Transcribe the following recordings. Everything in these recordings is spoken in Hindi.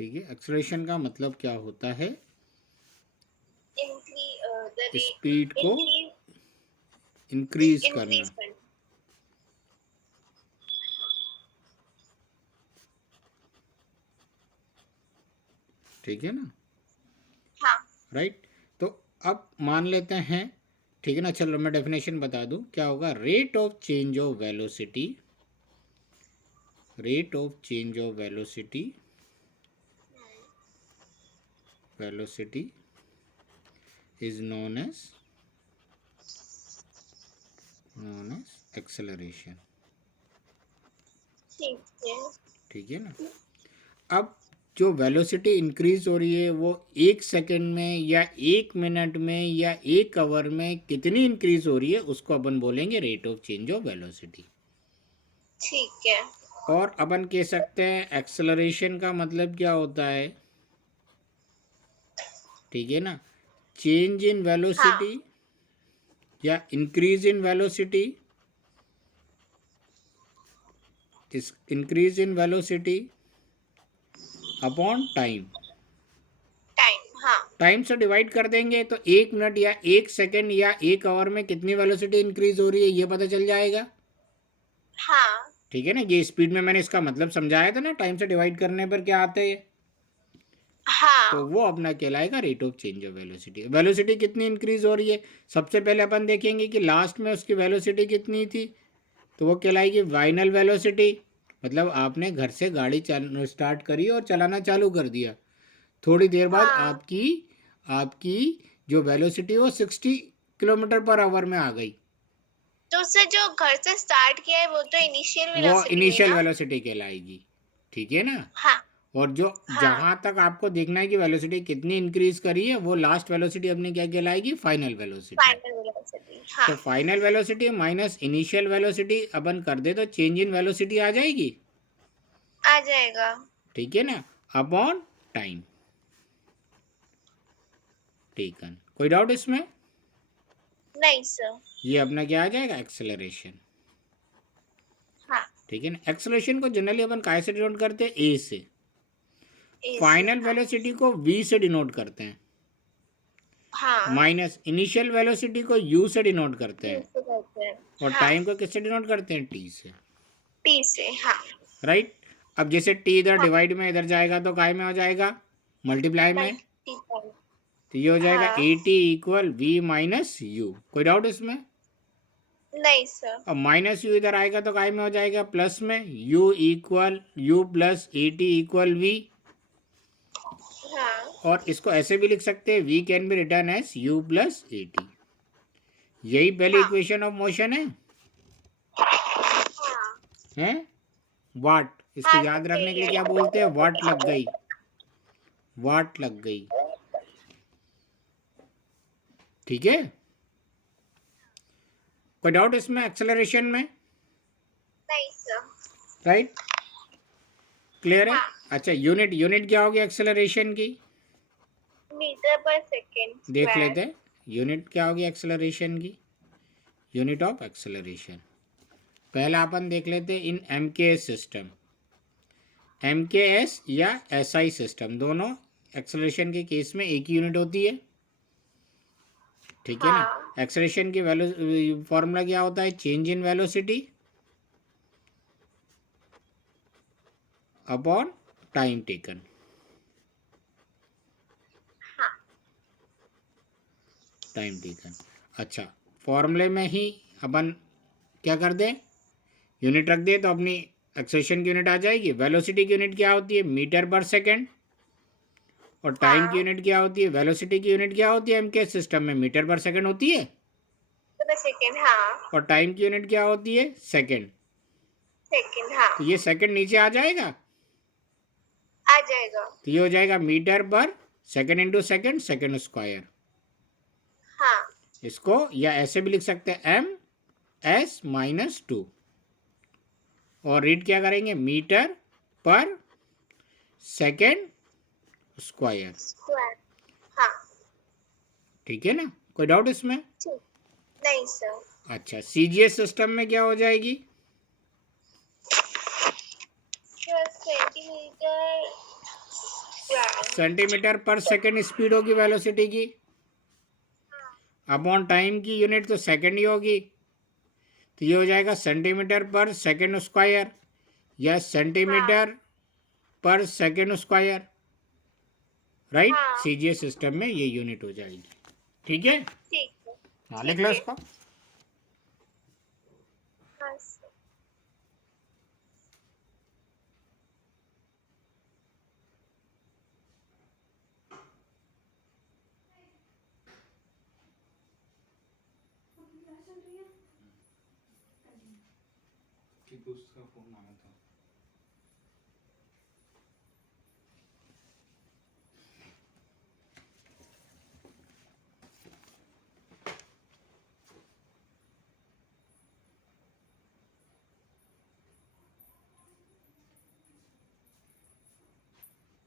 ठीक है, एक्सेलरेशन का मतलब क्या होता है? स्पीड को इंक्रीज करना। ठीक है ना? हाँ। राइट। तो अब मान लेते हैं, ठीक है ना, चलो मैं डेफिनेशन बता दूं क्या होगा। Rate of change of velocity, rate of change of velocity, velocity is known as acceleration. ठीक है ना? अब जो वेलोसिटी इंक्रीज हो रही है वो 1 सेकेंड में या 1 मिनट में या 1 आवर में कितनी इंक्रीज हो रही है उसको अपन बोलेंगे rate of change of velocity. ठीक है। और अपन कह सकते हैं एक्सेलरेशन का मतलब क्या होता है? ठीक है ना, चेंज इन वेलोसिटी या इंक्रीज इन वेलोसिटी, इस increase in velocity upon time. Time से डिवाइड कर देंगे तो 1 मिनट या 1 सेकेंड या 1 आवर में कितनी वेलोसिटी इंक्रीज हो रही है ये पता चल जाएगा। हाँ। ठीक है ना, ये स्पीड में मैंने इसका मतलब समझाया था ना, टाइम से डिवाइड करने पर क्या आता है। हाँ। तो वो अपना कहलाएगा rate of change of velocity. Velocity कितनी इंक्रीज हो रही है, सबसे पहले अपन देखेंगे कि लास्ट में उसकी वेलोसिटी कितनी थी, तो वो कहलाएगी फाइनल वेलोसिटी। मतलब आपने घर से गाड़ी स्टार्ट करी और चलाना चालू कर दिया, थोड़ी देर बाद हाँ। आपकी आपकी जो वेलोसिटी वो 60 किलोमीटर पर आवर में आ गई। तो उससे जो घर से स्टार्ट किया है वो तो इनिशियल वो वेलोसिटी हुई इनिशियल ना? वेलोसिटी कहलाएगी। ठीक है ना? हाँ। और जो हाँ। जहां तक आपको देखना है कि वेलोसिटी कितनी इंक्रीज करी है वो लास्ट वेलोसिटी अपनी क्या कहलाएगी, फाइनल वेलोसिटी। Final velocity. हाँ। तो final velocity minus initial velocity अपन कर दे तो चेंज इन वेलोसिटी आ जाएगी। आ जाएगा। ठीक है ना, अपॉन टाइम टेकन। कोई डाउट इसमें? नहीं सर। ये अपना क्या आ जाएगा, एक्सेलरेशन। हाँ। ठीक है ना, एक्सेलरेशन को जनरली अपन काय से डिनोट करते हैं, ए से। फाइनल हाँ। वेलोसिटी को वी से डिनोट करते हैं, हाँ। माइनस इनिशियल वेलोसिटी को यू से डिनोट करते हैं, यूज करते हैं। और हाँ। टाइम को किससे डिनोट करते हैं, टी से। टी से। हाँ। राइट। अब जैसे टी इधर हाँ। डिवाइड में इधर जाएगा तो काय में हो जाएगा, मल्टीप्लाई में। मल्टीप्लाई। तो ये हो जाएगा हाँ। A t equal v minus u. कोई डाउट इसमें? नहीं सर। अब माइनस यू इधर आएगा तो काय में हो जाएगा, प्लस में। U equal u plus a t equal v. हाँ। और इसको ऐसे भी लिख सकते हैं, we can be written as u plus a t. यही पहली हाँ। इक्वेशन ऑफ मोशन है। हाँ। हैं, वाट, इसको हाँ याद रखने के सही लिए है। क्या बोलते हैं, वाट लग गई, वाट लग गई। ठीक है, कोई डाउट इसमें एक्सेलरेशन में? नहीं सर। राइट, क्लियर है। हाँ। अच्छा, यूनिट, यूनिट क्या होगी एक्सेलरेशन की, मीटर पर सेकेंड देख स्क्वायर। लेते हैं। यूनिट क्या होगी एक्सेलरेशन की, यूनिट ऑफ एक्सेलरेशन। पहला अपन देख लेते हैं इन एम के एस सिस्टम, एम के एस या एस आई सिस्टम, दोनों एक्सेलरेशन के केस में एक ही यूनिट होती है। ठीक है ना, हाँ। एक्सेलरेशन की वैल्यू फॉर्मूला क्या होता है, change in velocity upon time taken. हाँ। Time taken. अच्छा, फॉर्मूले में ही अपन क्या कर दें, यूनिट रख दे तो अपनी एक्सेलरेशन की यूनिट आ जाएगी। वेलोसिटी की यूनिट क्या होती है, मीटर पर सेकेंड। और टाइम की हाँ। यूनिट क्या होती है, वेलोसिटी की यूनिट क्या होती है एम के सिस्टम में, मीटर पर सेकेंड होती है। पर सेकेंड। हाँ। और टाइम की यूनिट क्या होती है, सेकेंड। सेकेंड। हाँ। तो ये सेकेंड नीचे आ जाएगा, आ जाएगा। तो ये हो जाएगा मीटर पर second into second, second square. हाँ। इसको या ऐसे भी लिख सकते हैं, एम एस माइनस 2। और रीड क्या करेंगे, मीटर पर सेकेंड स्क्वायर। स्क्वायर। हाँ। ठीक है ना, कोई डाउट इसमें? ठीक। नहीं सर। अच्छा, सीजीएस सिस्टम में क्या हो जाएगी, सेंटीमीटर सेंटीमीटर पर सेकंड स्पीड होगी वेलोसिटी की, अपॉन टाइम की यूनिट तो सेकंड ही होगी, तो ये हो जाएगा सेंटीमीटर पर सेकंड स्क्वायर या सेंटीमीटर पर सेकंड स्क्वायर, राइट। हाँ। सीजीएस सिस्टम में ये यूनिट हो जाएगी, ठीक है। ठीक है। हाँ, ठीक लिख लो है। इसको। हाँ सर। उसका फोन आया था।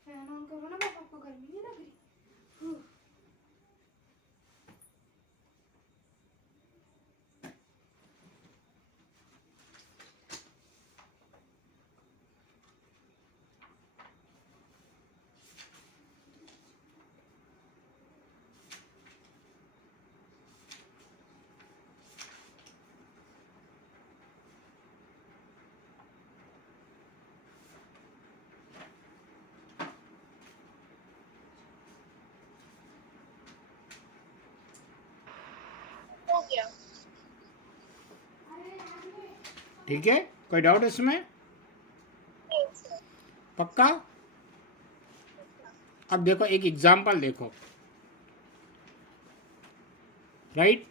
फैन ऑन करो ना, पापा को गर्मी नहीं लग रही। हो गया। ठीक है, कोई डाउट इसमें? नहीं सर। पक्का? अब देखो एक एग्जांपल देखो, राइट।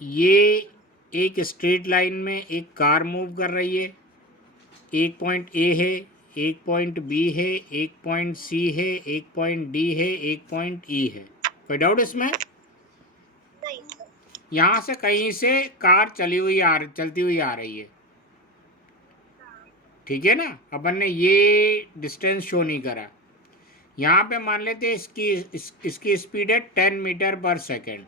ये एक स्ट्रेट लाइन में एक कार मूव कर रही है, एक पॉइंट ए है, एक पॉइंट बी है, एक पॉइंट सी है, एक पॉइंट डी है, एक पॉइंट ई है। कोई डाउट इसमें? नहीं सर। यहाँ से कहीं से कार चलती हुई आ रही है, ठीक है ना। अपन ने ये डिस्टेंस शो नहीं करा। यहाँ पे मान लेते हैं इसकी स्पीड है 10 मीटर पर सेकेंड।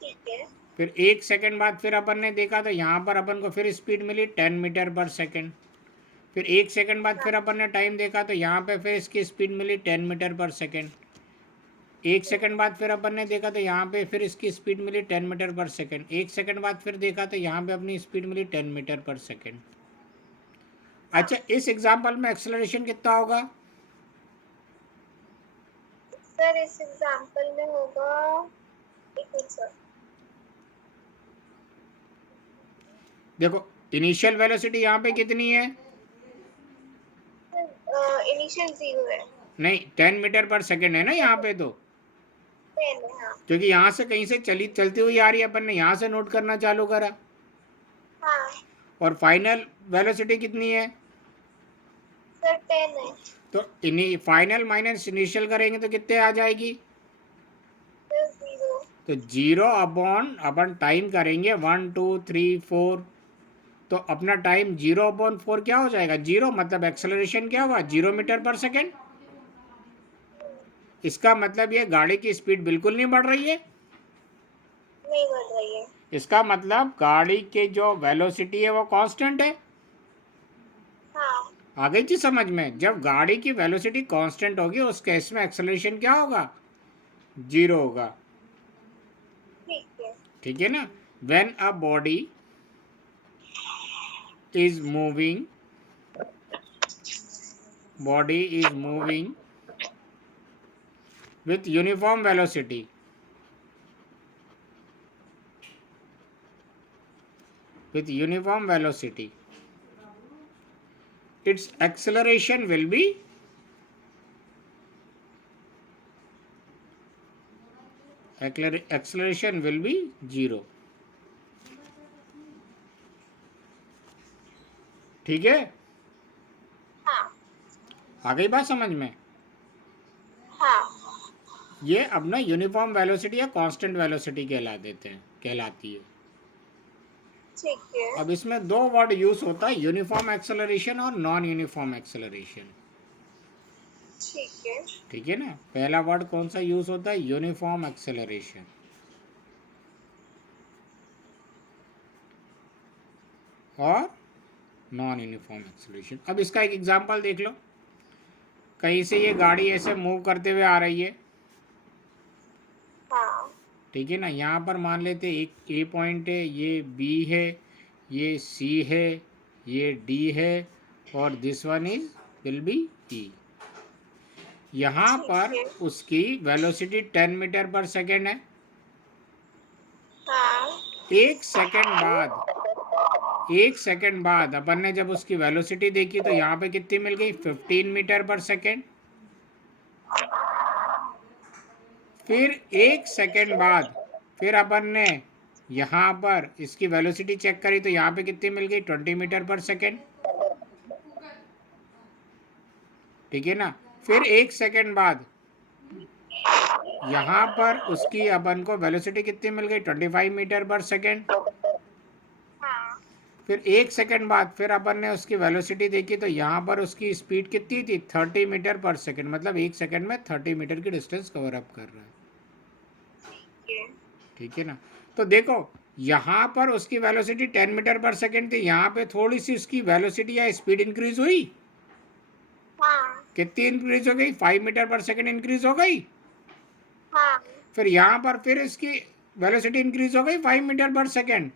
ठीक है। फिर 1 सेकेंड बाद फिर अपन ने देखा तो यहाँ पर अपन को फिर स्पीड मिली 10 मीटर पर सेकेंड। फिर 1 सेकेंड बाद फिर अपन ने टाइम देखा तो यहाँ पे फिर इसकी स्पीड मिली 10 मीटर पर सेकेंड। 1 सेकेंड बाद फिर अपन ने देखा तो यहाँ पे फिर इसकी स्पीड मिली 10 मीटर पर सेकेंड। 1 सेकेंड बाद फिर देखा तो यहाँ पे अपनी स्पीड मिली 10 मीटर पर सेकेंड। अच्छा, इस एग्जाम्पल में एक्सेलरेशन कितना होगा? सर इस एग्जांपल में होगा, एक मिनट सर। देखो इनिशियल वेलोसिटी यहाँ पे कितनी है? इनिशियल 0 है। नहीं, 10 मीटर पर सेकेंड है ना यहाँ पे, तो 10 है। हाँ। क्योंकि यहाँ से कहीं से चलती हुई आ रही है, अपन ने यहाँ से नोट करना चालू करा। हाँ और फाइनल वेलोसिटी कितनी है? सर 10 है। तो फाइनल माइनस इनिशियल करेंगे तो कितने आ जाएगी? सर 0। तो 0 अपॉन अपन टाइम करेंगे 1 2 3 4, तो अपना टाइम 0/4 क्या हो जाएगा? 0, मतलब एक्सेलरेशन क्या हुआ? 0 मीटर पर सेकेंड। इसका मतलब ये गाड़ी की स्पीड बिल्कुल नहीं बढ़ रही है। नहीं बढ़ रही है। इसका मतलब गाड़ी के जो वेलोसिटी है वो कांस्टेंट है। हाँ। आ गई चीज समझ में? जब गाड़ी की वेलोसिटी कांस्टेंट होगी उस केस में एक्सेलरेशन क्या होगा? 0 होगा, ठीक है। ठीक है ना। When a body is moving with uniform velocity, its acceleration will be zero. ठीक है, हाँ। आ गई बात समझ में? हाँ। ये अपना यूनिफॉर्म वेलोसिटी या कांस्टेंट वेलोसिटी कहलाती है। ठीक है। अब इसमें दो वर्ड यूज होता है, यूनिफॉर्म एक्सेलरेशन और नॉन यूनिफॉर्म एक्सेलरेशन। ठीक है। ठीक है ना। पहला वर्ड कौन सा यूज होता है? Uniform acceleration. और नॉन यूनिफॉर्म एक्सेलरेशन। अब इसका एक एग्जांपल देख लो। कहीं से ये गाड़ी ऐसे मूव करते हुए आ रही है, हाँ ठीक है ना। यहाँ पर मान लेते एक ए पॉइंट है, ये बी है, ये सी है, ये डी है, और this one is will be E. यहाँ ठीक पर है। उसकी वेलोसिटी 10 मीटर पर सेकेंड है। हाँ एक सेकेंड बाद अपन ने जब उसकी वेलोसिटी देखी तो यहाँ पे कितनी मिल गई, 15 मीटर पर सेकेंड। फिर एक सेकेंड बाद फिर अपन ने यहाँ पर इसकी वेलोसिटी चेक करी तो यहाँ पे कितनी मिल गई, 20 मीटर पर सेकेंड, ठीक है ना। फिर एक सेकेंड बाद यहाँ पर उसकी अपन को वेलोसिटी कितनी मिल गई, 25 मीटर पर सेकेंड। हाँ फिर एक सेकेंड बाद फिर अपन ने उसकी वेलोसिटी देखी तो यहाँ पर उसकी स्पीड कितनी थी, 30 मीटर पर सेकेंड। मतलब एक सेकेंड में 30 मीटर की डिस्टेंस कवर अप कर रहा है, ठीक है। ठीक है ना। तो देखो यहाँ पर उसकी वेलोसिटी 10 मीटर पर सेकेंड थी, यहाँ पे थोड़ी सी उसकी वेलोसिटी या स्पीड इंक्रीज हुई। हाँ कितनी इंक्रीज हो गई, 5 मीटर पर सेकेंड इंक्रीज हो गई। हाँ फिर यहाँ पर फिर इसकी वेलोसिटी इंक्रीज हो गई 5 मीटर पर सेकेंड।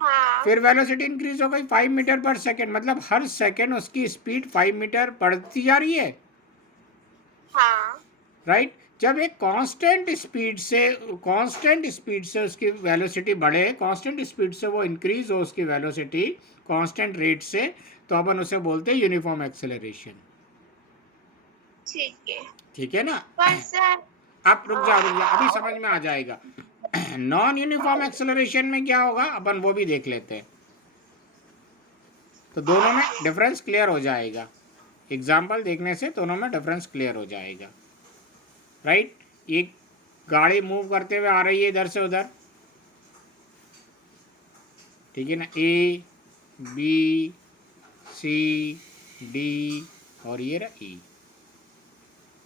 हाँ फिर वेलोसिटी इंक्रीज हो गई 5 मीटर पर सेकेंड। मतलब हर सेकेंड उसकी स्पीड 5 मीटर बढ़ती जा रही है, हाँ राइट। जब एक कांस्टेंट स्पीड से उसकी वेलोसिटी बढ़े, कांस्टेंट स्पीड से वो इंक्रीज हो उसकी वेलोसिटी कांस्टेंट रेट से, तो अपन उसे बोलते हैं यूनिफॉर्म एक्सेलरेशन, ठीक है। ठीक है ना। पर सर अब रुक जा अभी समझ में आ जाएगा। नॉन यूनिफॉर्म एक्सेलरेशन में क्या होगा अपन वो भी देख लेते हैं, तो दोनों में डिफरेंस क्लियर हो जाएगा। एग्जाम्पल देखने से दोनों में डिफरेंस क्लियर हो जाएगा, राइट। एक गाड़ी मूव करते हुए आ रही है इधर से उधर, ठीक है ना, ए बी सी डी और ये रहा ई,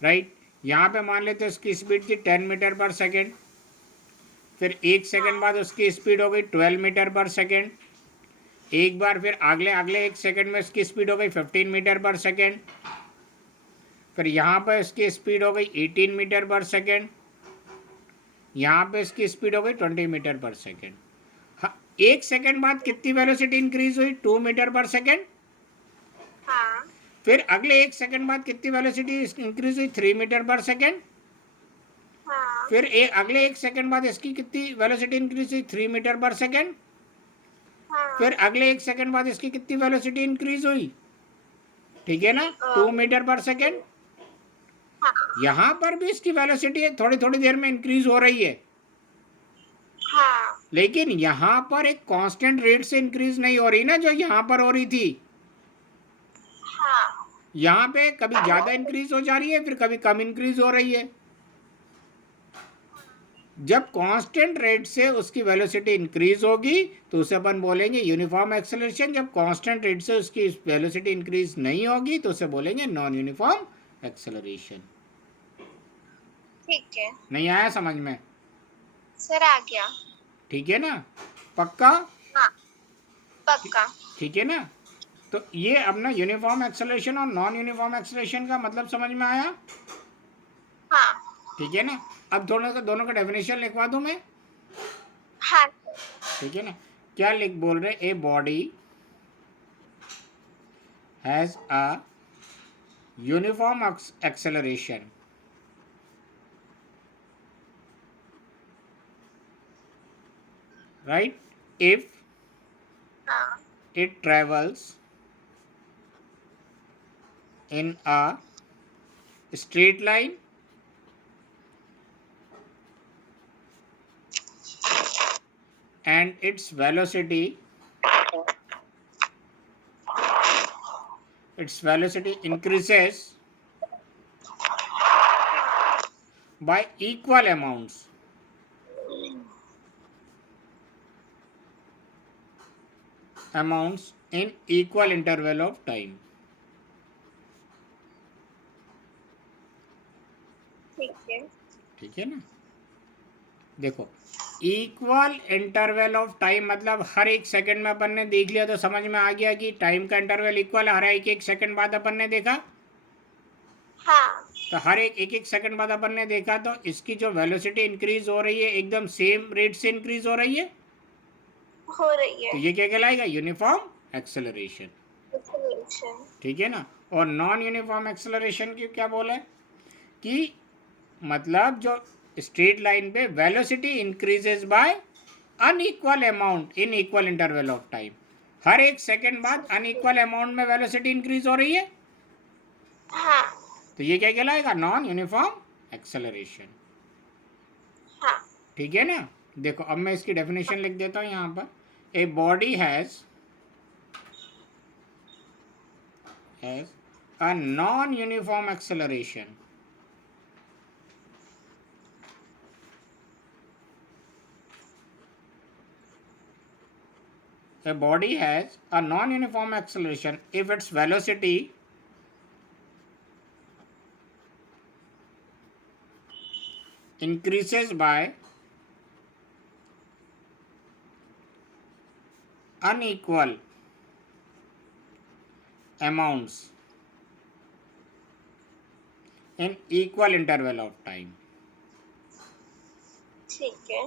राइट। यहाँ पे मान लेते उसकी स्पीड थी 10 मीटर पर सेकेंड। फिर एक सेकेंड बाद उसकी स्पीड हो गई 12 मीटर पर सेकेंड। एक बार फिर अगले एक सेकेंड में उसकी स्पीड हो गई 15 मीटर पर सेकेंड। फिर यहाँ पर इसकी स्पीड हो गई 18 मीटर पर सेकेंड। यहाँ पे इसकी स्पीड हो गई 20 मीटर पर सेकेंड। हाँ, एक सेकेंड बाद कितनी वेलोसिटी इंक्रीज हुई, 2 मीटर पर सेकेंड। हाँ फिर अगले एक सेकेंड बाद कितनी वेलोसिटी इंक्रीज हुई, 3 मीटर पर सेकेंड। हाँ फिर अगले एक सेकेंड बाद इसकी कितनी वेलोसिटी इंक्रीज हुई, 3 मीटर पर सेकेंड। हाँ फिर अगले एक सेकेंड बाद इसकी कितनी वेलोसिटी इंक्रीज हुई, ठीक है ना, 2 मीटर पर सेकेंड। हाँ यहाँ पर भी इसकी वेलोसिटी थोड़ी थोड़ी देर में इंक्रीज हो रही है, हाँ लेकिन यहाँ पर एक कांस्टेंट रेट से इंक्रीज नहीं हो रही ना, जो यहाँ पर हो रही थी। हाँ यहाँ पे कभी ज़्यादा इंक्रीज हो जा रही है, फिर कभी कम इंक्रीज हो रही है। जब कांस्टेंट रेट से उसकी वेलोसिटी इंक्रीज होगी तो उसे अपन बोलेंगे यूनिफॉर्म एक्सेलरेशन। जब कांस्टेंट रेट से उसकी वेलोसिटी इंक्रीज नहीं होगी तो उसे बोलेंगे नॉन यूनिफॉर्म एक्सेलरेशन। ठीक है नहीं आया समझ में? सर, आ गया। ठीक है ना, पक्का? हाँ पक्का। ठीक है ना। तो ये अपना यूनिफॉर्म एक्सेलरेशन और नॉन यूनिफॉर्म एक्सेलरेशन का मतलब समझ में आया, हाँ ठीक है ना। अब दोनों का डेफिनेशन लिखवा दूं मैं, हाँ ठीक है ना। क्या बोल रहे, a body has a uniform acceleration right if हाँ it travels in a straight line and its velocity increases by equal amounts in equal interval of time। ठीक है। ठीक है ना। देखो इक्वल इंटरवल ऑफ टाइम मतलब हर एक सेकंड में अपन ने देख लिया तो समझ में आ गया कि टाइम का इंटरवल इक्वल है। हर एक सेकंड बाद अपन ने देखा, हाँ तो हर एक एक सेकंड बाद अपन ने देखा तो इसकी जो वेलोसिटी इंक्रीज हो रही है एकदम सेम रेट से इंक्रीज हो रही है, हो रही तो है ये क्या कहलाएगा? Uniform acceleration. एक्सेलरेशन। ठीक है ना। और नॉन यूनिफॉर्म एक्सेलरेशन की क्या बोले कि मतलब जो स्ट्रेट लाइन पे velocity increases by unequal amount in equal interval of time. हर एक सेकंड बाद अनइक्वल अमाउंट में वेलोसिटी इंक्रीज हो रही है, हाँ तो ये क्या कहलाएगा? Non uniform acceleration. हाँ ठीक है ना। देखो अब मैं इसकी डेफिनेशन लिख देता हूँ यहाँ पर। A body has a non-uniform acceleration. A body has a non-uniform acceleration if its velocity increases by unequal amounts in equal interval of time. ठीक है।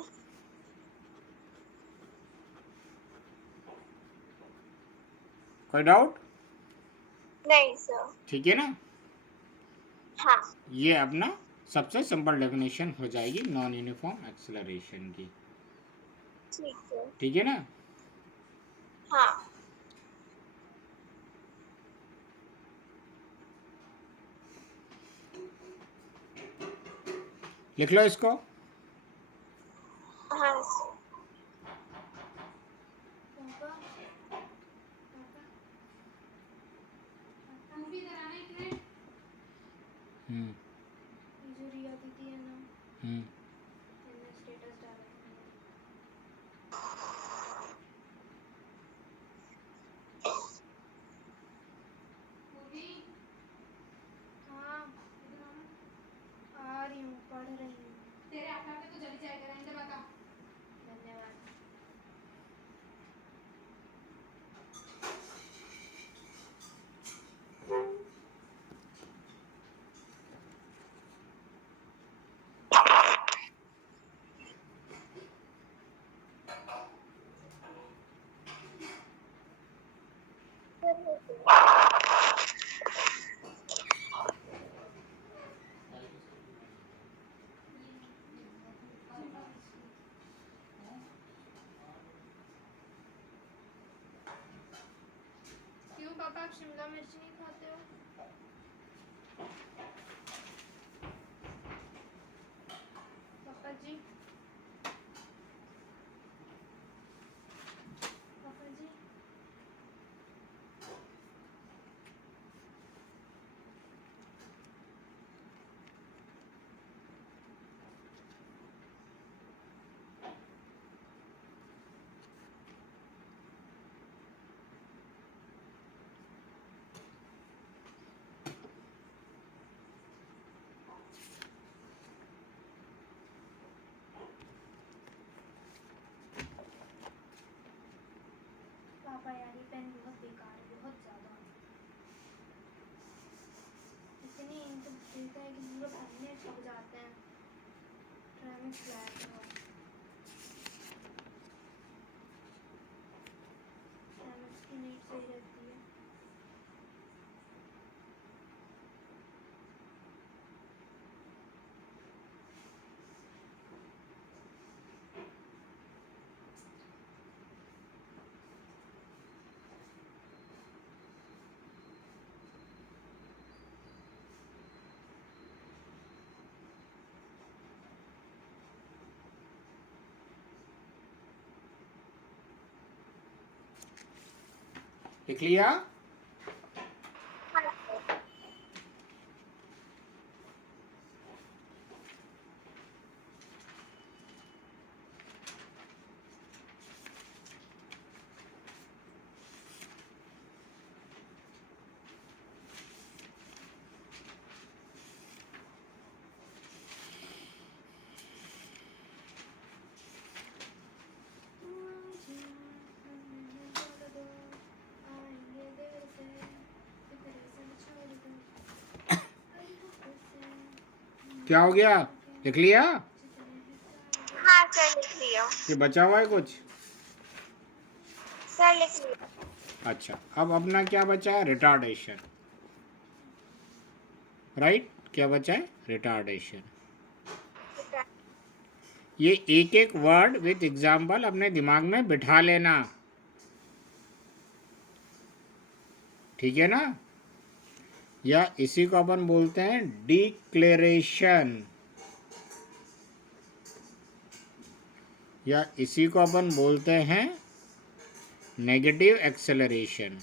कोई डाउट? नहीं सर। ठीक है ना। हाँ ये अपना सबसे सिंपल डेफिनेशन हो जाएगी नॉन यूनिफॉर्म एक्सेलरेशन की। ठीक है। ठीक है ना। हाँ लिख लो इसको। हाँ सर। मूवी कराना एक मिनट। हम्म ये जो रिया दीदी है ना, हम्म मैंने स्टेटस डाला है। मूवी हाँ इधर आना। आ रही हूँ, पढ़ रही हूँ। तेरे आपका तो जल्दी जाएगा, रहने दे बता। धन्यवाद। क्यों पापा आप शिमला मिर्च नहीं खाते हो? पापा जी, पापा जी। पापा यार ये पेन बहुत बेकार है, बहुत ज़्यादा। इतनी इंक देता है कि पूरा पन्ने छप जाते हैं। ट्रायमिक्स ब्लैक है, ट्रायमिक्स की नीड सही रहती है। लिख लिया। हाँ सर। मुझे बोल दो, आएंगे क्या हो गया, लिख लिया हाँ सर लिख लिया। कि बचा हुआ है कुछ? सर लिख लिया। अच्छा, अब अपना क्या बचा है? Retardation, right? क्या बचा है? रिटार्डेशन। ये एक एक वर्ड विथ एग्जाम्पल अपने दिमाग में बिठा लेना, ठीक है ना? या इसी को अपन बोलते हैं डिक्लेरेशन, या इसी को अपन बोलते हैं नेगेटिव एक्सेलरेशन।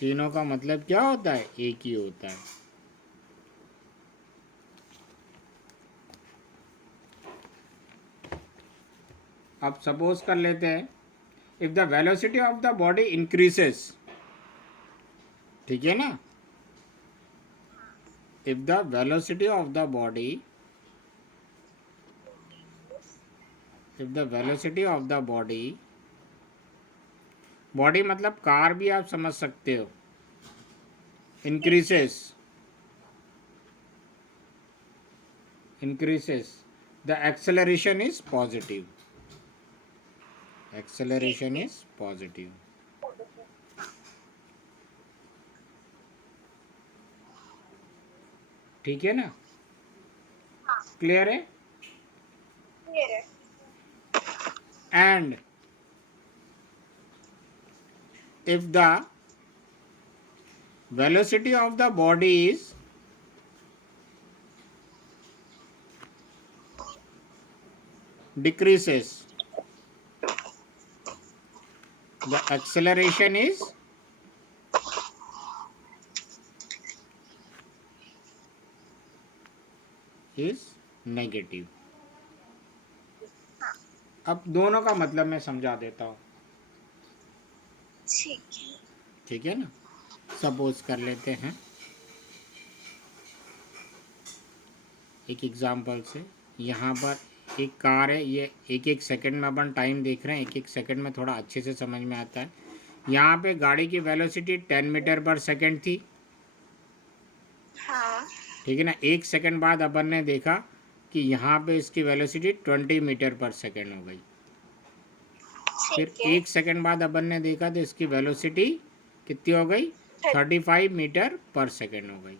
तीनों का मतलब क्या होता है? एक ही होता है। अब सपोज कर लेते हैं, if the velocity of the body increases, ठीक है ना? If the velocity of the body, if the velocity of the body, body मतलब कार भी आप समझ सकते हो, increases, the acceleration is positive, acceleration is positive, ठीक है ना? क्लियर है? क्लियर है। And if the velocity of the body is decreases, the acceleration is negative. अब दोनों का मतलब मैं समझा देता हूँ, ठीक है। ठीक है ना? सपोज कर लेते हैं एक एग्जांपल से, यहाँ पर एक कार है, ये एक एक सेकंड में अपन टाइम देख रहे हैं, एक एक सेकंड में थोड़ा अच्छे से समझ में आता है। यहाँ पे गाड़ी की वेलोसिटी 10 मीटर पर सेकंड थी, हाँ ठीक है ना? एक सेकंड बाद अपन ने देखा कि यहाँ पे इसकी वेलोसिटी 20 मीटर पर सेकंड हो गई। फिर ठीक है। एक सेकंड बाद अपन ने देखा तो इसकी वेलोसिटी कितनी हो गई? 35 मीटर पर सेकंड हो गई।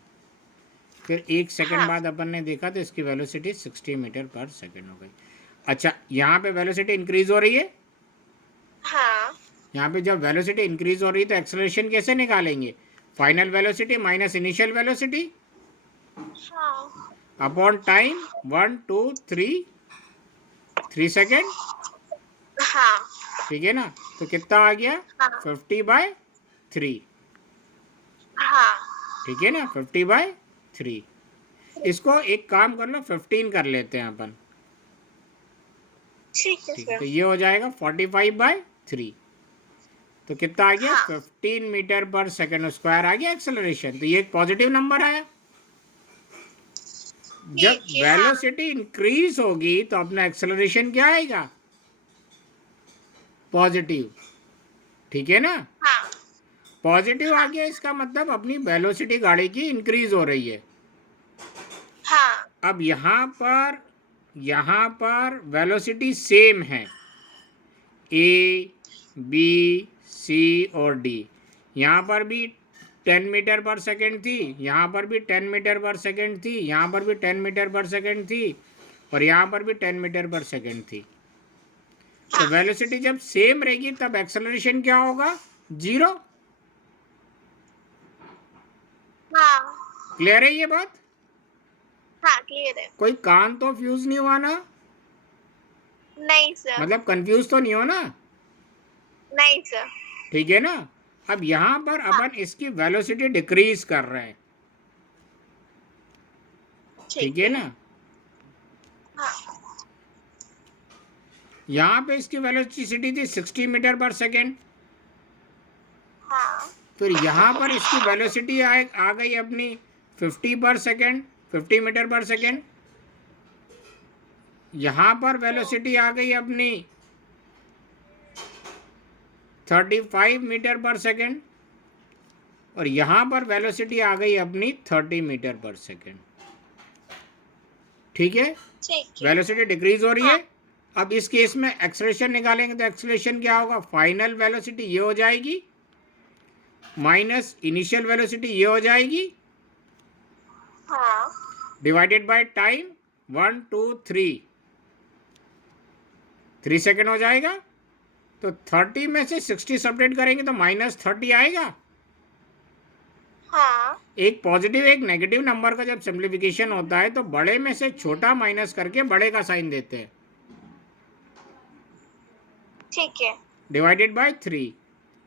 फिर एक सेकंड हाँ। बाद अपन ने देखा तो इसकी वेलोसिटी 60 मीटर पर सेकंड हो गई। अच्छा, यहाँ पे वेलोसिटी इंक्रीज हो रही है। हाँ यहाँ पे जब वेलोसिटी इंक्रीज हो रही है तो एक्सेलरेशन कैसे निकालेंगे? Final velocity minus initial velocity हाँ अपॉन टाइम 1 2 3 सेकेंड, हाँ ठीक है ना? तो कितना आ गया? हाँ 50/3, हाँ ठीक है ना? 50/3। इसको एक काम कर लो, 15 कर लेते हैं अपन, ठीक है ठीक है? सर। तो ये हो जाएगा 45/3। तो कितना आ गया? हाँ। 15 मीटर पर सेकेंड स्क्वायर आ गया एक्सेलरेशन। तो ये एक पॉजिटिव नंबर आया। जब ठीक है, हाँ। वेलोसिटी इंक्रीज होगी तो अपना एक्सेलरेशन क्या आएगा? पॉजिटिव, ठीक है ना? हाँ पॉजिटिव आ गया, इसका मतलब अपनी वेलोसिटी गाड़ी की इंक्रीज हो रही है। हाँ अब यहाँ पर वेलोसिटी सेम है, ए बी सी और डी। यहाँ पर भी 10 मीटर पर सेकेंड थी, यहाँ पर भी 10 मीटर पर सेकेंड थी, यहाँ पर भी 10 मीटर पर सेकेंड थी, और यहाँ पर भी 10 मीटर पर सेकेंड थी। तो वेलोसिटी जब सेम रहेगी तब एक्सेलरेशन क्या होगा? 0। हाँ क्लियर है ये बात? हाँ क्लियर है। कोई कान तो फ्यूज नहीं हुआ ना? नहीं सर। मतलब कंफ्यूज तो नहीं हो ना? नहीं सर। ठीक है ना? अब यहाँ पर अपन इसकी वेलोसिटी डिक्रीज कर रहे हैं, ठीक है ना? हाँ यहाँ पे इसकी वेलोसिटी थी 60 मीटर पर सेकेंड, हाँ फिर यहाँ पर इसकी वेलोसिटी आ गई अपनी 50 पर सेकेंड, 50 मीटर पर सेकेंड। यहाँ पर वेलोसिटी आ गई अपनी 35 मीटर पर सेकेंड, और यहाँ पर वेलोसिटी आ गई अपनी 30 मीटर पर सेकेंड। ठीक है, ठीक है। वेलोसिटी डिक्रीज हो रही हाँ। है। अब इस केस में एक्सेलरेशन निकालेंगे तो एक्सेलरेशन क्या होगा, फाइनल वेलोसिटी ये हो जाएगी माइनस इनिशियल वेलोसिटी ये हो जाएगी, हाँ। डिवाइडेड बाय टाइम 1 2 3 सेकेंड हो जाएगा। तो 30 में से 60 सब्ट्रैक्ट करेंगे तो -30 आएगा। हाँ। एक पॉजिटिव एक नेगेटिव नंबर का जब सिंप्लीफिकेशन होता है तो बड़े में से छोटा माइनस करके बड़े का साइन देते हैं, ठीक है। Divided by 3।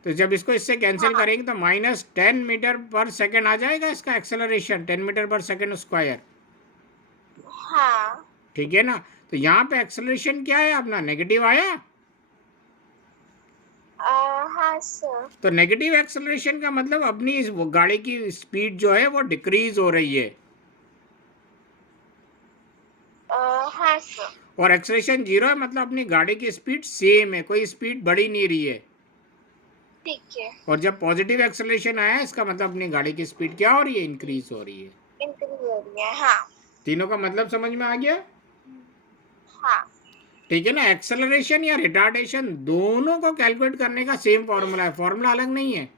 तो जब इसको इससे कैंसिल हाँ। करेंगे तो -10 मीटर पर सेकेंड आ जाएगा इसका एक्सेलरेशन, 10 मीटर पर सेकेंड स्क्वायर। हाँ। ठीक है ना, तो यहाँ पे एक्सेलरेशन क्या है अपना, नेगेटिव आया। हाँ सर। तो नेगेटिव एक्सेलरेशन का मतलब अपनी इस गाड़ी की स्पीड जो है वो डिक्रीज हो रही है, हाँ सर। और एक्सेलरेशन 0 है मतलब अपनी गाड़ी की स्पीड सेम है, कोई स्पीड बढ़ी नहीं रही है। ठीक है। और जब पॉजिटिव एक्सेलरेशन आया इसका मतलब अपनी गाड़ी की स्पीड क्या हो रही है, इंक्रीज हो रही है। इंक्रीज हो रही है। हाँ। तीनों का मतलब समझ में आ गया। हाँ। ठीक है ना, एक्सेलरेशन या रिटार्डेशन दोनों को कैलकुलेट करने का सेम फॉर्मूला है, फॉर्मूला अलग नहीं है।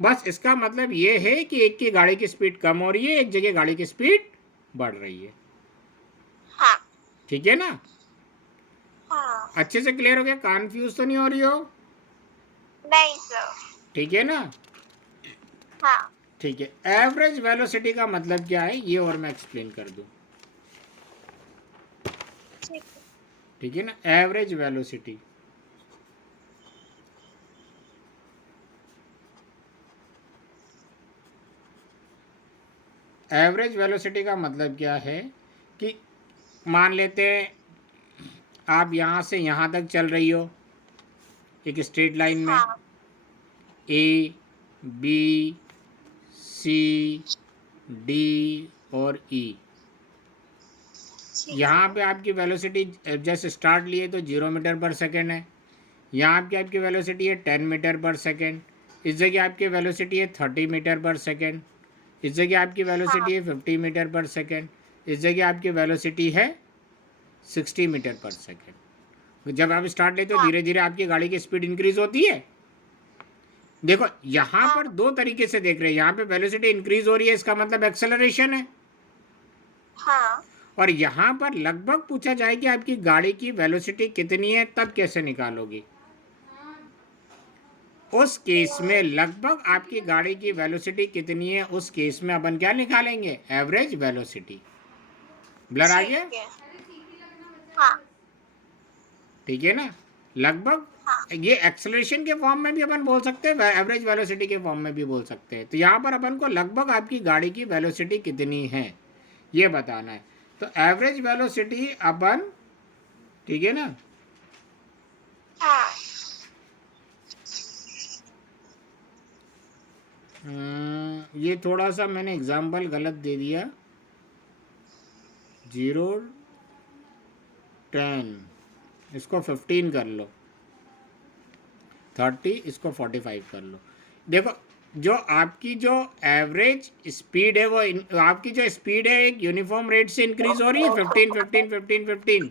बस इसका मतलब ये है कि एक की गाड़ी की स्पीड कम हो रही है, एक जगह गाड़ी की स्पीड बढ़ रही है। हाँ। ठीक है ना, हाँ। अच्छे से क्लियर हो गया, कन्फ्यूज तो नहीं हो रही हो। नहीं सर। ठीक है ना, हाँ। ठीक है। एवरेज वेलोसिटी का मतलब क्या है ये और मैं एक्सप्लेन कर दूं। ठीक है। ठीक है ना, एवरेज वेलोसिटी, एवरेज वेलोसिटी का मतलब क्या है कि मान लेते हैं आप यहाँ से यहाँ तक चल रही हो एक स्ट्रेट लाइन में, हाँ। ए बी सी डी और ई। ठीक यहाँ है। पे आपकी वेलोसिटी जैसे स्टार्ट लिए तो 0 मीटर पर सेकेंड है, यहाँ पे आपकी वेलोसिटी है 10 मीटर पर सेकेंड, इस जगह आपकी वेलोसिटी है 30 मीटर पर सेकेंड, इस जगह आपकी वेलोसिटी है 50 मीटर पर सेकेंड, इस जगह आपकी वेलोसिटी है 60 मीटर पर सेकेंड। जब आप स्टार्ट लेते हो धीरे धीरे आपकी गाड़ी की स्पीड इंक्रीज होती है। देखो यहाँ पर दो तरीके से देख रहे हैं, यहाँ पे वेलोसिटी इंक्रीज हो रही है इसका मतलब एक्सेलरेशन है, हाँ। और यहाँ पर लगभग पूछा जाए कि आपकी गाड़ी की वेलोसिटी कितनी है तब कैसे निकालोगी। उस केस में लगभग आपकी गाड़ी की वेलोसिटी कितनी है उस केस में अपन क्या निकालेंगे, एवरेज वेलोसिटी। ब्लर आ गया। ठीक है। हाँ। ठीक है ना, लगभग ये एक्सेलरेशन के फॉर्म में भी अपन बोल सकते हैं, एवरेज वेलोसिटी के फॉर्म में भी बोल सकते हैं। तो यहाँ पर अपन को लगभग आपकी गाड़ी की वेलोसिटी कितनी है ये बताना है। तो एवरेज वेलोसिटी अपन, ठीक है ना, हाँ। ये थोड़ा सा मैंने एग्जाम्पल गलत दे दिया, 0 10 इसको 15 कर लो, 30 इसको 45 कर लो। देखो जो आपकी जो एवरेज स्पीड है वो आपकी जो स्पीड है एक यूनिफॉर्म रेट से इंक्रीज हो रही है, 15 15 15 15।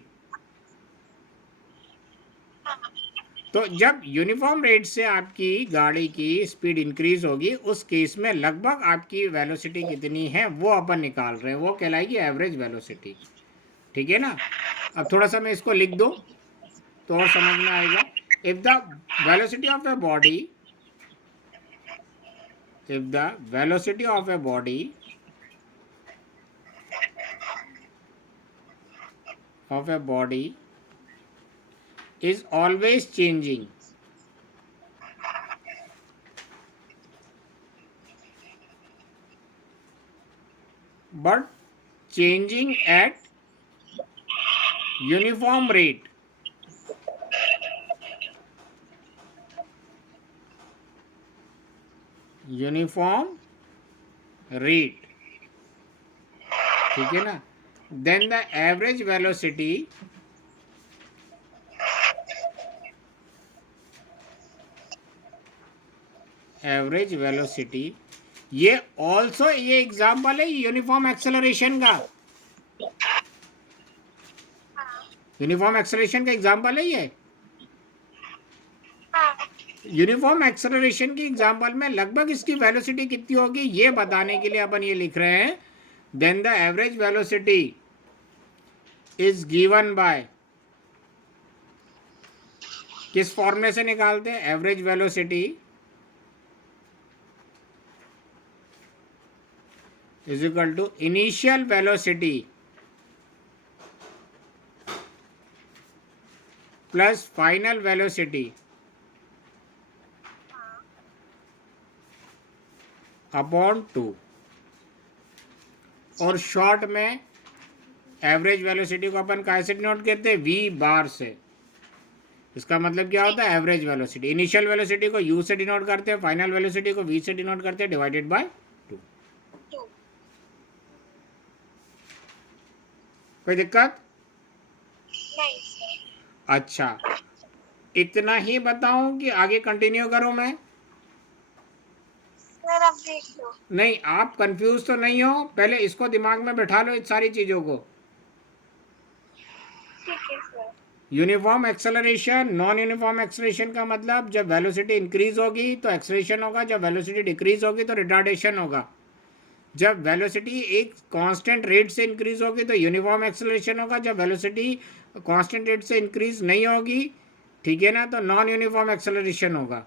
तो जब यूनिफॉर्म रेट से आपकी गाड़ी की स्पीड इंक्रीज होगी उस केस में लगभग आपकी वेलोसिटी कितनी है वो अपन निकाल रहे हैं, वो कहलाएगी एवरेज वेलोसिटी। ठीक है ना, अब थोड़ा सा मैं इसको लिख दूं तो और समझ में आएगा। If the velocity of a body, if the velocity of a body is always changing but changing at uniform rate, uniform rate, ठीक है ना, देन द एवरेज वेलोसिटी ये ऑल्सो ये एग्जाम्पल है यूनिफॉर्म एक्सेलरेशन का, यूनिफॉर्म एक्सेलरेशन का एग्जाम्पल है ये। हाँ यूनिफॉर्म एक्सेलरेशन की एग्जाम्पल में लगभग इसकी वेलोसिटी कितनी होगी ये बताने के लिए अपन ये लिख रहे हैं, then the average velocity is given by, किस फॉर्मूले से निकालते हैं, average velocity is equal to initial velocity plus final velocity upon 2। और शॉर्ट में एवरेज वेलोसिटी को अपन कैसे डिनोट करते हैं, वी बार से। इसका मतलब क्या होता है, एवरेज वेलोसिटी, इनिशियल वेलोसिटी को यू से डिनोट करते हैं, फाइनल वेलोसिटी को वी से डिनोट करते हैं, डिवाइडेड बाय 2। 2 कोई दिक्कत? नहीं सर। अच्छा, इतना ही बताऊं कि आगे कंटिन्यू करूं मैं? सर अब देख लो। नहीं, आप कंफ्यूज तो नहीं हो, पहले इसको दिमाग में बैठा लो, इस सारी चीजों को। ठीक है sir. Uniform acceleration, non uniform acceleration का मतलब जब वेलोसिटी इंक्रीज होगी तो एक्सेलरेशन होगा, जब वेलोसिटी डिक्रीज होगी तो रिटार्डेशन होगा। जब वेलोसिटी एक कांस्टेंट रेट से इंक्रीज होगी तो यूनिफॉर्म एक्सेलरेशन होगा, जब वेलोसिटी कांस्टेंट रेट से इंक्रीज नहीं होगी, ठीक है ना, तो नॉन यूनिफॉर्म एक्सेलरेशन होगा।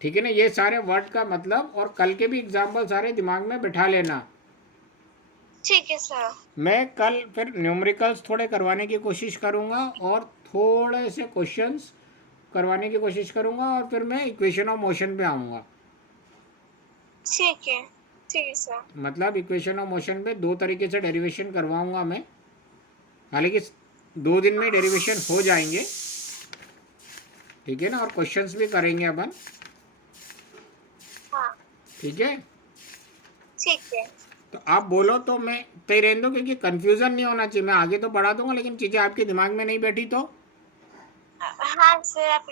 ठीक है ना, ये सारे वर्ड का मतलब और कल के भी एग्जाम्पल सारे दिमाग में बिठा लेना। ठीक है सर। मैं कल फिर न्यूमेरिकल्स थोड़े करवाने की कोशिश करूँगा और थोड़े से क्वेश्चंस करवाने की कोशिश करूँगा और फिर मैं इक्वेशन ऑफ मोशन पे आऊँगा। ठीक है सर। मतलब इक्वेशन ऑफ मोशन पे 2 तरीके से डेरिवेशन करवाऊँगा मैं, हालांकि 2 दिन में डेरिवेशन हो जाएंगे, ठीक है ना, और क्वेश्चंस भी करेंगे अपन। हाँ ठीक है, ठीक है। तो आप बोलो तो मैं तय रहने दो, क्योंकि कन्फ्यूज़न नहीं होना चाहिए। मैं आगे तो पढ़ा दूंगा, लेकिन चीज़ें आपके दिमाग में नहीं बैठी तो हाँ सर आप